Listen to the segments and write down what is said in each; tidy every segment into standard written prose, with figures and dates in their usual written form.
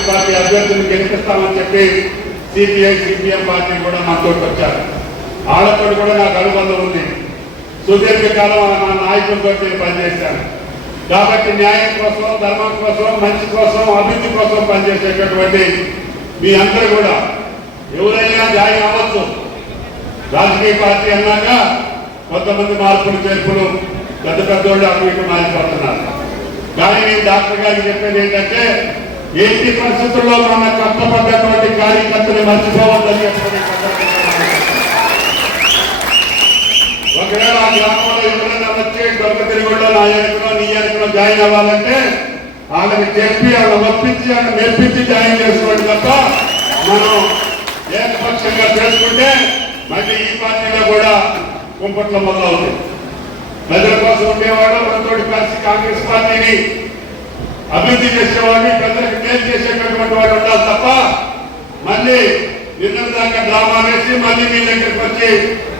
Congress party అభ్యర్థులను గెలిపిస్తామని చెప్పి CPI CPM party కూడా మాతో వచ్చారు. వాళ్ళతో కూడా నాకు అనుబంధం ఉంది. సుదీర్ఘకాలం నా నాయకులతో నేను పనిచేశాను. కాబట్టి న్యాయం కోసం, ధర్మం కోసం, మంచి కోసం, అభివృద్ధి కోసం పనిచేసేటటువంటి మీ అందరూ కూడా ఎవరైనా జాయిన్ అవ్వచ్చు. రాజకీయ పార్టీ అన్నాక కొంతమంది మార్పులు చేర్పులు పెద్ద పెద్దోళ్ళు అటు ఇటు మారిపోతున్నారు. కానీ నేను డాక్టర్ గారికి చెప్పేది ఏంటంటే, ఎట్టి పరిస్థితుల్లో మన కష్టపడ్డటువంటి కార్యకర్తలు మర్చిపోవద్దని చెప్పి ఒకవేళ ఆ గ్రామంలో ఎవరైనా వచ్చి దొంగ తిరుగుళ్ళో నా ఎన్నికలో నీ ఎన్నికలో జాయిన్ అవ్వాలంటే వాళ్ళకి చెప్పి వాళ్ళని ఒప్పించి వాళ్ళని మెప్పించి జాయిన్ చేసుకోండి తప్ప మనం ఏకపక్షంగా చేసుకుంటే మళ్ళీ ఈ పార్టీలో కూడా కుంపట్ల మొదలవుతుంది. ప్రజల కోసం ఉండేవాడు మనతో కలిసి కాంగ్రెస్ పార్టీని అభివృద్ధి చేసేవాడిని, ప్రజలకు మేలు చేసేటటువంటి వాడు ఉండాలి తప్ప మళ్ళీ నిన్న దాకా డ్రామా వేసి మళ్ళీ మీ దగ్గరికి వచ్చి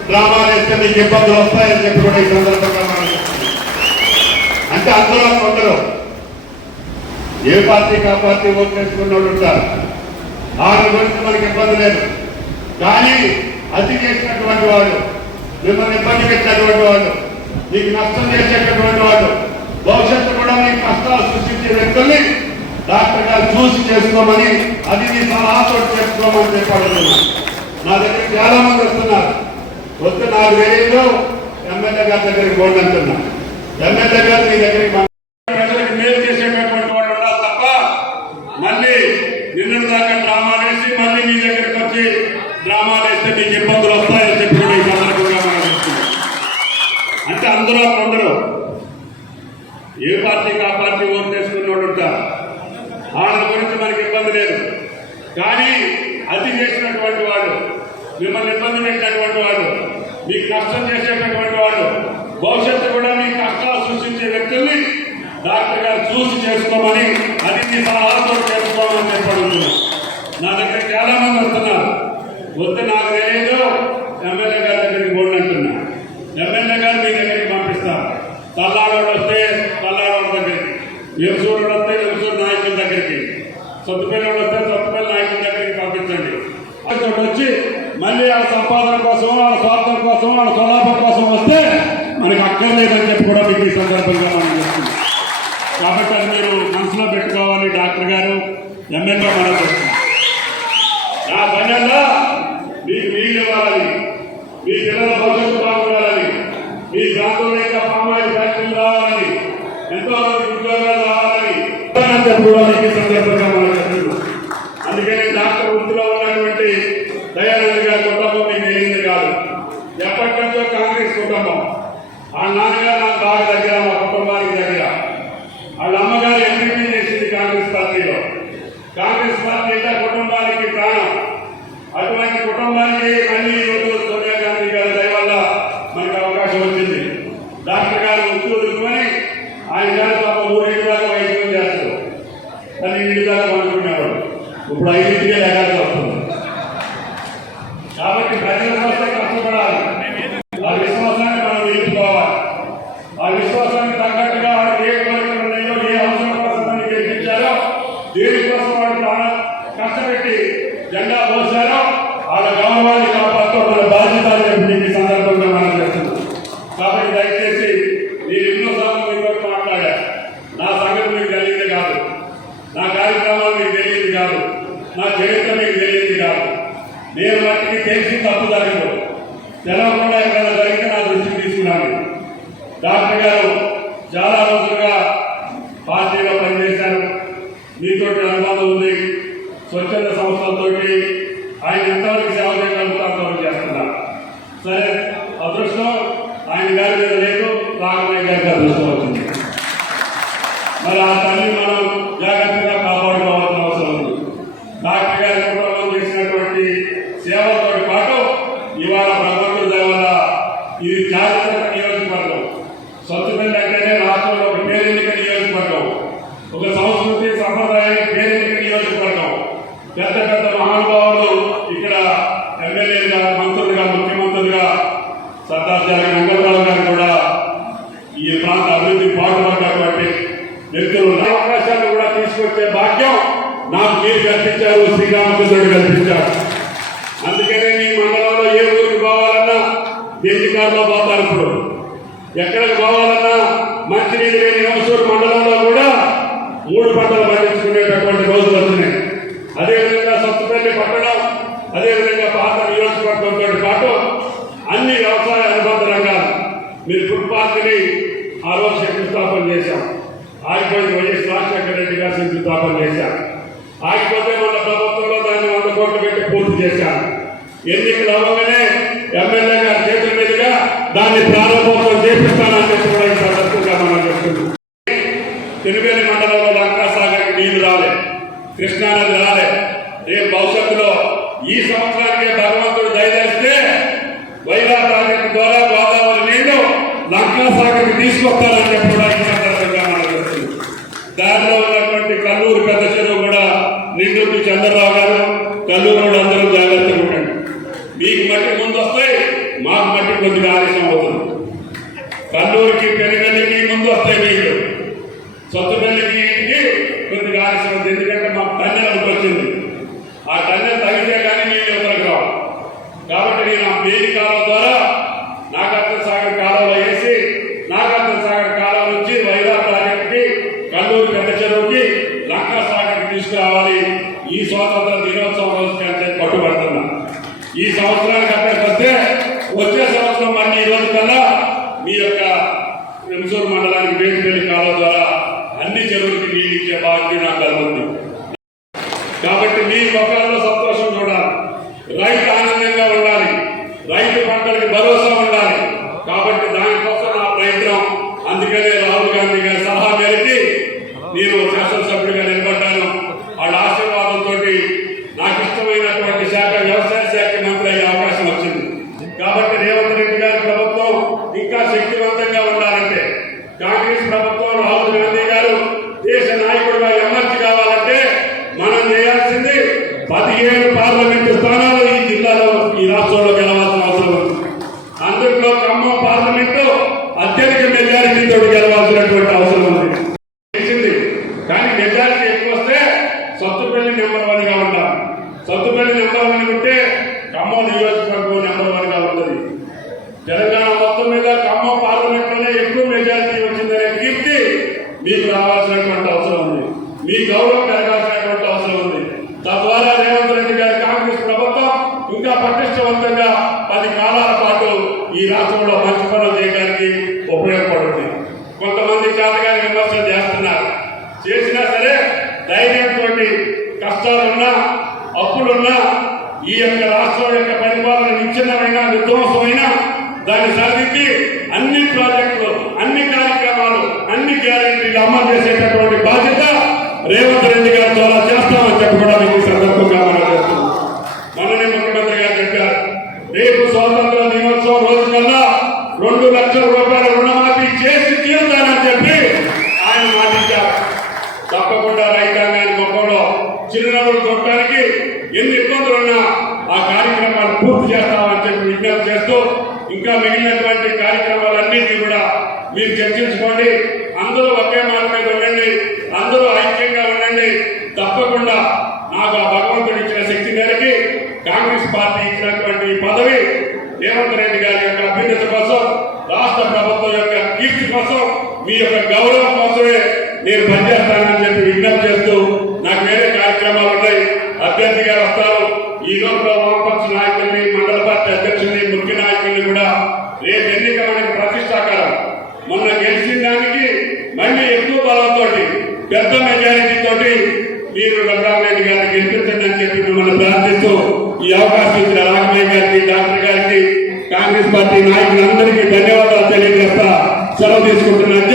డ్రామా వేస్తే మీకు ఇబ్బందులు వస్తాయని చెప్పి కూడా ఈ సందర్భంగా మనం అంటే అందులో కొందరు ఏ పార్టీకి ఆ పార్టీ ఓటు వేసుకున్నోడు ఉంటారు. వారి గురించి మనకి ఇబ్బంది లేదు. కానీ అతి చేసినటువంటి వాడు, మిమ్మల్ని ఇబ్బంది పెట్టినటువంటి వాడు, మీకు నష్టం చేసేటటువంటి వాడు, భవిష్యత్తు కూడా మీకు కష్టాలు సృష్టించే వ్యక్తుల్ని డాక్టర్ గారు చూసి చేసుకోమని, అది మీ సలహాతో చేసుకోమని చెప్పాడుతున్నాను. నా దగ్గర చాలా మంది వస్తున్నారు. వస్తే నాకు తెలియదు ఎమ్మెల్యే గారి దగ్గరికి పోండి అంటున్నా. ఎమ్మెల్యే గారు మీ దగ్గరికి ప్రజలకు మేలు చేసేటటువంటి వాడు ఉండాలి తప్ప మళ్ళీ నిన్న దాకా డ్రామా వేసి మళ్ళీ మీ దగ్గరికి వచ్చి డ్రామా వేస్తే మీకు ఇబ్బందులు వస్తాయని చెప్పి కూడా ఈ సందర్భంగా మనం చెప్తున్నాం. అంటే అందరూ కొందరు ఏ పార్టీకి ఆ పార్టీ ఓటు వేసుకున్నోడు ఉంటారు. వాళ్ళ గురించి మనకి ఇబ్బంది లేదు. కానీ అతి చేసినటువంటి వాడు, మిమ్మల్ని ఇబ్బంది పెట్టినటువంటి వాడు, మీకు నష్టం చేసేటటువంటి వాడు, భవిష్యత్తు కూడా మీకు కష్టాలు సృష్టించే వ్యక్తుల్ని డాక్టర్ గారు చూసి చేసుకోమని, అది మీ సలహాతో చేసుకోమని చెప్పడుతున్నాను. నా దగ్గర చాలా మంది వస్తున్నారు. వస్తే నాకు తెలియదు ఎమ్మెల్యే గారి దగ్గరికి పోండి అంటున్నా. ఎమ్మెల్యే గారు మీ దగ్గరికి పంపిస్తారు. తల్లాడోడు వస్తే తల్లాడోడు దగ్గరికి, వెలుసూరు వస్తే వెలుసూరు నాయకుల దగ్గరికి, సొత్తుపల్లి వస్తే సొత్తుపల్లి నాయకుల దగ్గరికి పంపించండి. వచ్చి మళ్ళీ వాళ్ళ సంపాదన కోసం, వాళ్ళ స్వార్థం కోసం, వాళ్ళ స్వలాభం కోసం వస్తే మనకి అక్కర్లేదని చెప్పి కూడా మీకు ఈ సందర్భంగా మనం చేస్తున్నాం. కాబట్టి అది మీరు మనసులో పెట్టుకోవాలి. డాక్టర్ గారు ఎమ్మెల్యే మనం చేస్తున్నాం. నా పనుల్లో మీకు వీలు ఇవ్వాలని, మీ పిల్లల భవిష్యత్తు బాగుండాలని, మీ ప్రాంతంలో ఇంకా పామాయిల్ ఫ్యాక్టరీలు రావాలని, ఎంతో మంది ఉద్యోగాలు రావాలని చెప్పి కూడా మీకు ఈ సందర్భంగా మనం చెప్తున్నాం. అందుకని డాక్టర్ వృత్తిలో ఉన్నటువంటి దయానంద్ గారి కుటుంబం మీకు తెలియదు కాదు. ఎప్పటి నుంచో కాంగ్రెస్ కుటుంబం. ఆ నాన్నగారు నాకు బాగా దగ్గర, మా కుటుంబానికి దగ్గర. వాళ్ళ అమ్మగారు ఎంపీ చేసింది కాంగ్రెస్ పార్టీలో. కాంగ్రెస్ పార్టీ అంటే కుటుంబానికి ప్రాణం. అటువంటి కుటుంబానికి మళ్ళీ ఈరోజు సోనియా గాంధీ గారి దయ వల్ల మనకు అవకాశం వచ్చింది. డాక్టర్ గారు వదులుకొని ఆయన గారు పాప 3 దాకా వైద్యం చేస్తారు. కానీ 2 దాకా అనుకునేవాడు. ఇప్పుడు 5 లేక వస్తుంది. కాబట్టి ప్రజల కోసం కష్టపడాలి. ఆ విశ్వాసాన్ని మనం నిలుపుకోవాలి. ఆ విశ్వాసానికి తగ్గట్టుగా వాడు ఏ కోరికలు ఉన్నాయో, ఏ అవసరం కోసం మనం గెలిపించారో, దేనికోసం వాడు ప్రాణం కష్టపెట్టి జెండా పోసారో వాళ్ళ గౌరవాన్ని కాపాడుకోవడం బాధ్యత అని చెప్పి ఈ సందర్భంగా మనం చేస్తున్నాం. కాబట్టి దయచేసి నేను ఎన్నోసార్లు మీతో మాట్లాడా. నా సంగతి మీకు తెలియదు కాదు, నా కార్యక్రమాలు మీకు తెలియదు కాదు, నా చరిత్ర మీకు తెలియదు కాదు. నేను వాటికి తెలిసి తప్పు జరిగింది తెలవకుండా ఎక్కడైనా జరిగితే నా దృష్టికి తీసుకున్నాను. డాక్టర్ గారు చాలా రోజులుగా పార్టీలో పనిచేశారు. మీతో అనుభవం ఉంది. స్వచ్ఛంద సంస్థలతో ఆయన ఎంతవరకు సేవ చేయగలుగుతా అంతవరకు చేస్తున్నారు. సరే, అదృష్టం ఆయన గారి మీద లేదు, రాఘవయ్య గారికి అదృష్టం వచ్చింది. మరి ఆ తల్లి మనం జాగ్రత్తగా కాపాడుకోవాల్సిన అవసరం ఉంది. డాక్టర్ గారి కుటుంబం చేసినటువంటి సేవలతో పాటు ఇవాళ భగవంతుడి దయ వల్ల ఇది చారిత్రక నియోజకవర్గం. సొత్తుపల్లి అంటేనే రాష్ట్రంలో ఒక పేరెన్నిక నియోజకవర్గం, ఒక సంస్కృతి సంప్రదాయానికి పేరెన్నిక నియోజకవర్గం. పెద్ద పెద్ద మహానుభావులు ఇక్కడ ఎమ్మెల్యేగా, మంత్రులుగా, ముఖ్యమంత్రులుగా సర్దార్ వెంకటరావు గారు కూడా ఈ ప్రాంత అభివృద్ధి పాటుపడ్డటువంటి వ్యక్తులు అవకాశాలు కూడా తీసుకొచ్చే భాగ్యం నాకు మీరు కల్పించారు, శ్రీరామచంద్రుడు కల్పించారు. అందుకనే మీ మండలంలో ఏ ఊరికి పోవాలన్నా బెంజికారులో పోతారు. ఇప్పుడు ఎక్కడికి పోవాలన్నా మంచినీళ్ళు లేని హంసూరు మండలంలో కూడా 3 పంటలు పండించుకునేటటువంటి రోజులు వచ్చినాయి. అదేవిధంగా సత్తుపల్లి పట్టణం, అదేవిధంగా పాత నియోజకవర్గంతో పాటు అన్ని వ్యవసాయ అనుబంధ రంగాలు మీరు ఫుడ్ పార్క్ని ఆ రోజు శంకుస్థాపన చేశాం. ఆగిపోయింది, వైఎస్ రాజశేఖర రెడ్డి గారు శంకుస్థాపన చేశారు. ఆగిపోతే మన ప్రభుత్వంలో దాన్ని 100 కోట్లు పెట్టి పూర్తి చేశారు. ఎన్నికలు అవ్వగానే ఎమ్మెల్యే గారి చేతుల మీదుగా దాన్ని ప్రారంభోత్సవం చేపిస్తానని చెప్పి కూడా ఈ సందర్భంగా మనం చెప్తున్నాం. తిరువేలి మండలంలో లంకాసాగర్కి నీళ్లు రాలే, కృష్ణానది రాలే. రేపు భవిష్యత్తులో ఈ సంవత్సరానికి భగవంతుడు దయచేస్తే వైరా ప్రాజెక్టు ద్వారా గోదావరి నీళ్లు లంకాసాగర్కి తీసుకొస్తారని చెప్పి కూడా ఈ సందర్భంగా మనం చెప్తున్నాం. దారిలో ఉన్నటువంటి కల్లూరు పెద్ద చెరువు కూడా నిండుకి చంద్రబాబు గారు, కల్లూరు అందరూ జాగ్రత్తగా ఉండండి. మీకు మట్టి ముందు వస్తాయి, మాకు మట్టి కొద్దిగా ఆలస్యం అవుతుంది. కల్లూరుకి పెనుగల్లికి ముందు వస్తాయి నీళ్లు, సొత్తుపల్లికి కొద్దిగా ఆలస్యం అవుతుంది. ఎందుకంటే మాకు టన్నెల్ ఒకటి వచ్చింది, ఆ టన్నెల్ తగ్గితే కానీ నీళ్ళు ఎవరికి రావు. కాబట్టి నేను ఆ బేలి కాలం ద్వారా నాగార్జున సాగర్ కాలంలో వేసి నాగార్జున సాగర్ కాలం నుంచి వైరా ప్రాజెక్టుకి, కల్లూరు పెద్ద చెరువుకి, లంకా సాగర్కి తీసుకురావాలి. ఈ స్వాతంత్ర దినోత్సవం రోజుకి అంటే పట్టుబడుతున్నా. ఈ సంవత్సరానికి అక్కడికి వస్తే వచ్చే సంవత్సరం మళ్ళీ ఈ రోజు కల్లా మీ యొక్క హంసూరు మండలానికి బేటిపల్లి కాలం ద్వారా అన్ని చెరువులకి నీళ్ళు ఇచ్చే బాధ్యత నాకు కలుగుతుంది. కాబట్టి మీ ముఖాల్లో సంతోషం చూడాలి, రైతు ఆనందంగా ఉండాలి, రైతు పంటలకి భరోసా ఉండాలి. కాబట్టి దానికోసం నా ప్రయత్నం. అందుకనే రాహుల్ గాంధీ గారి సలహా మేరకు నేను శాసనసభ్యుడిగా నిలబడ్డాను. వాళ్ళ ఆశీర్వాదంతో నాకు ఇష్టమైనటువంటి శాఖ వ్యవసాయ శాఖ మంత్రి అయ్యే అవకాశం వచ్చింది. కాబట్టి రేవంత్ రెడ్డి గారి ప్రభుత్వం ఇంకా శక్తివంతంగా ఉండాలంటే, కాంగ్రెస్ ప్రభుత్వం రాహుల్ గాంధీ గారు దేశ నాయకుడిగా ఎమర్జీ కావాలంటే మనం చేయాల్సింది 17 పార్లమెంటు స్థానాలు ఈ జిల్లాలో, ఈ రాష్ట్రంలో గెలవాల్సిన అవసరం ఉంది. అందులో ఖమ్మం పార్లమెంటు అత్యధిక మెజారిటీతో గెలవాల్సినటువంటి అవసరం ఉంది. కానీ మెజారిటీ ఎక్కువ వస్తే సత్తుపల్లి నెంబర్ 1 గా ఉండాలి. సత్తుపల్లి నెంబర్ 1 ఉంటే ఖమ్మం నియోజకవర్గం నెంబర్ 1 గా ఉంటుంది. తెలంగాణ మొత్తం మీద ఖమ్మం పార్లమెంట్ లోనే ఎక్కువ మెజారిటీ వచ్చిందనే కీర్తి మీకు రావాల్సినటువంటి అవసరం ఉంది. మీ గౌరవం పెరగాల్సినటువంటి అవసరం ఉంది. తద్వారా రేవంత్ రెడ్డి గారి కాంగ్రెస్ ప్రభుత్వం ఇంకా పటిష్టవంతంగా 10 కాలాల పాటు ఈ రాష్ట్రంలో మంచి పనులు చేయడానికి ఉపయోగపడుతుంది. కొంతమంది చేతగాని విమర్శలు చేస్తున్నారు. చేసినా సరే ధైర్యంతో కష్టాలున్నా, అప్పులున్నా, ఈ యొక్క రాష్ట్రం యొక్క పరిపాలన నిశ్చిన్నమైన విధ్వంసమైన దాన్ని సాధించి అన్ని ప్రాజెక్టులు, అన్ని కార్యక్రమాలు, అన్ని గ్యారెంటీలు అమలు చేసేటటువంటి బాధ్యత రేవంత్ రెడ్డి గారు చాలా చేస్తామని చెప్పి కూడా మీకు సందర్భంగా మనం చేస్తున్నాం. మననే ముఖ్యమంత్రి గారు చెప్పారు, రేపు స్వాతంత్ర దినోత్సవం రోజు కల్లా 2 లక్షల రూపాయల రుణమాఫీ చేసి తీరుతానని చెప్పి ఆయన మాటించారు. తప్పకుండా రైతాంగాన్ని మొక్కలో చిరునవ్వులు కొట్టడానికి ఎన్ని ఇబ్బందులున్నా ఆ కార్యక్రమాలు పూర్తి చేస్తామని చెప్పి విజ్ఞప్తి చేస్తూ, ఇంకా మిగిలినటువంటి కార్యక్రమాలన్నింటినీ కూడా మీరు చర్చించుకోండి. అందరూ ఒకే మాట మీద ఉండండి, అందరూ ఐక్యంగా ఉండండి. తప్పకుండా నాకు ఆ భగవంతుడు ఇచ్చిన శక్తి మేరకి కాంగ్రెస్ పార్టీ ఇచ్చినటువంటి పదవి రేవంత్ రెడ్డి గారి యొక్క అభ్యున్నతి కోసం, రాష్ట్ర ప్రభుత్వం యొక్క కీర్తి కోసం, మీ యొక్క గౌరవం కోసమే నేను పనిచేస్తానని చెప్పి విజ్ఞప్తి చేస్తూ, నాకు వేరే కార్యక్రమాలు ఉన్నాయి. అభ్యర్థి గారు వస్తారు. ఈ లోపల వామపక్ష నాయకుల్ని, మండల పార్టీ అధ్యక్షుల్ని, ముఖ్య నాయకుల్ని కూడా రేపు ఎన్నిక మనకి ప్రతిష్టాకరం. మొన్న గెలిచిన దానికి మళ్ళీ ఎక్కువ బలంతో, పెద్ద మెజారిటీ తోటి మీరు రంగారెడ్డి గారిని గెలిపించండి అని చెప్పి మిమ్మల్ని ప్రార్థిస్తూ ఈ అవకాశం ఇచ్చిన రాఘమయ్య గారికి, డాక్టర్ గారికి, కాంగ్రెస్ పార్టీ నాయకులందరికీ ధన్యవాదాలు తెలియజేస్తా సెలవు తీసుకుంటున్నాను.